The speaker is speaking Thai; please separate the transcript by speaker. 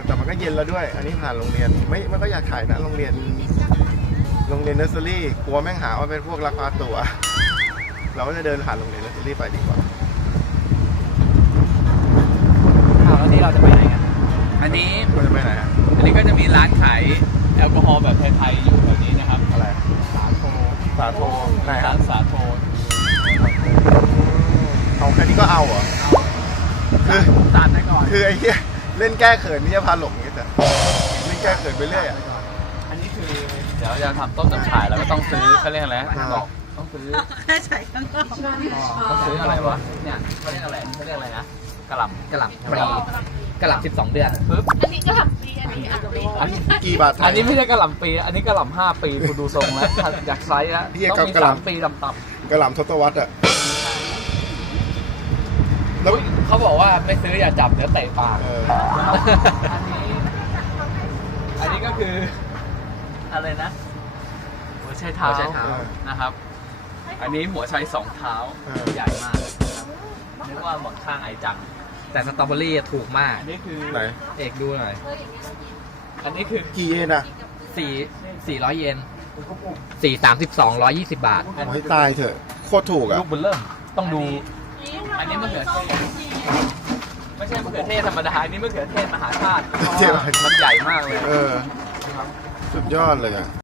Speaker 1: แต่มันก็เย็นแล้วด้วย อันนี้ผ่านโรงเรียนไม่ก็อยากถ่ายนะโรงเรียนเนอร์เซอรี่กลัวแม่งหาว่าเป็นพวกลักพาตัวเราก็จะเดินผ่านโรงเรียนเนอร์เซอรี่ไปดีกว่า
Speaker 2: แล้วนี่เราจะไปไหนกันอันนี้
Speaker 1: เราจะไปไหนฮะ
Speaker 2: อันนี้ก็จะมีร้านขายแอลกอฮอล์แบบไทยๆอยู่แบบนี้นะครับ
Speaker 1: อะไร
Speaker 2: สาโท
Speaker 1: สาโทไหนครั
Speaker 2: ร้า
Speaker 1: บ
Speaker 2: นสาโท
Speaker 1: เอาแค่นี้ก็เอาเหรอคือ
Speaker 2: สาดไปก่อน
Speaker 1: คือไอ้เหี้ยเล่นแก้เขินนี่จะพาหลงนี่แต่เล่นแก้เขินไปเรื่อยอ่ะ
Speaker 2: อันนี้คือเดี๋ยวจะทำต้มจับฉ่ายแล้วก็ต้องซื้อเขาเรียกอะไรบอกต้องซื้อ
Speaker 3: แค่ใส่ข้างนอก
Speaker 2: ต้องซื้ออะไรวะเนี่ยเขาเรียกอะไรนะกระหล่ำ
Speaker 4: กระหล่ำปรีกระหล่ำ12 เดือน
Speaker 2: ปึ๊บ
Speaker 3: อันนี้ก็ทำปีอันนี้อ่ะปี
Speaker 1: กี่บาทไทย
Speaker 2: อันนี้ไม่ใช่กระหล่ำปีอันนี้กระหล่ำ5 ปีคุณดูทรงแล้วอยากไซส์แล้ว
Speaker 1: เหี้ย
Speaker 2: ต้องมี
Speaker 1: กระหล่ำ
Speaker 2: 3 ปีต่ำ
Speaker 1: กระหล่ำทศวรรษอ่ะ
Speaker 2: ๆ
Speaker 1: แล้ว
Speaker 2: เขาบอกว่าไม่ซื้ออย่าจับเดี๋ยวเตะปาก
Speaker 1: เออ
Speaker 2: อันนี้ก็คืออะไรนะหัวไชเท้า
Speaker 4: หัวไชเท้า
Speaker 2: นะครับ อันนี้หัวไช2 เท้าใหญ่มากนะครับนึกว่าหมดข้างไอจัง
Speaker 4: แต่สตรอเบอรี่ถูกมาก
Speaker 2: อันนี้คือ
Speaker 1: ไหน
Speaker 4: เอกดูหน่อย
Speaker 2: อันนี้คือ
Speaker 1: กี่เยนอ่ะ
Speaker 4: 400 เยน432 120 บาท
Speaker 1: โอ้ให้ตายเถอะโคตรถูกอ่ะ
Speaker 2: ลูกบุญเริ่มต้องดู อันนี้มะเขือเทศไม่ใช่มะเขือเทศธรรมดาอันนี้มะเขือเทศมหาชาติเพราะว่ามันใหญ่มากเลย
Speaker 1: เออ สุดยอดเลยอ่ะ